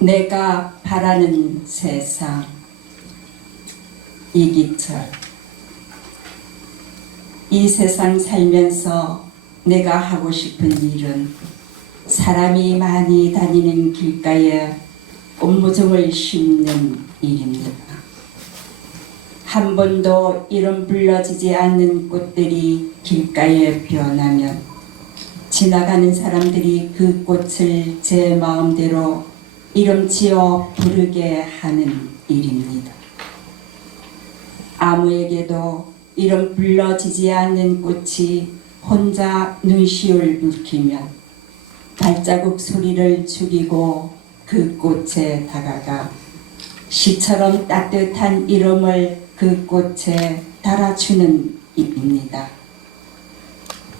내가 바라는 세상 이기철 이 세상 살면서 내가 하고 싶은 일은 사람이 많이 다니는 길가에 꽃무정을 심는 일입니다. 한 번도 이름 불러지지 않는 꽃들이 길가에 피어나면 지나가는 사람들이 그 꽃을 제 마음대로 이름 지어 부르게 하는 일입니다. 아무에게도 이름 불러지지 않는 꽃이 혼자 눈시울 붉히면 발자국 소리를 죽이고 그 꽃에 다가가 시처럼 따뜻한 이름을 그 꽃에 달아주는 입입니다.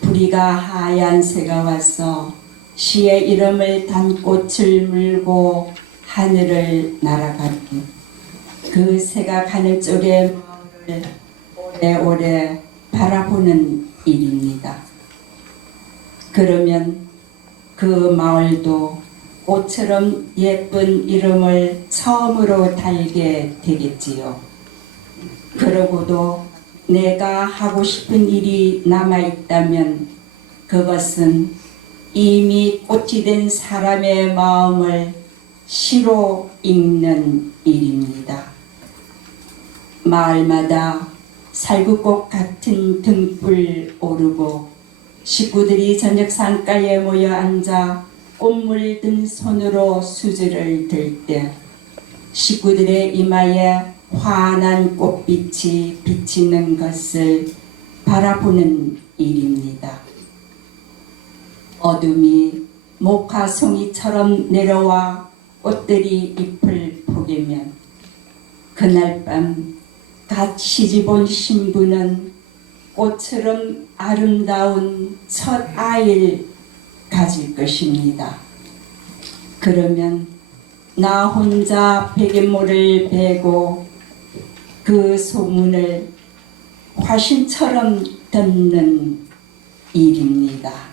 부리가 하얀 새가 와서 시의 이름을 단 꽃을 물고 하늘을 날아가니 그 새가 가는 쪽에 마을을 오래오래 바라보는 일입니다. 그러면 그 마을도 꽃처럼 예쁜 이름을 처음으로 달게 되겠지요. 그러고도 내가 하고 싶은 일이 남아있다면 그것은 이미 꽃이 된 사람의 마음을 시로 읽는 일입니다. 마을마다 살구꽃 같은 등불 오르고 식구들이 저녁 상가에 모여 앉아 꽃물 든 손으로 수저를 들 때 식구들의 이마에 환한 꽃빛이 비치는 것을 바라보는 일입니다. 어둠이 목화송이처럼 내려와 꽃들이 잎을 포개면 그날 밤 갓 시집온 신부는 꽃처럼 아름다운 첫 아이를 가질 것입니다. 그러면 나 혼자 베갯모를 베고 그 소문을 화신처럼 듣는 일입니다.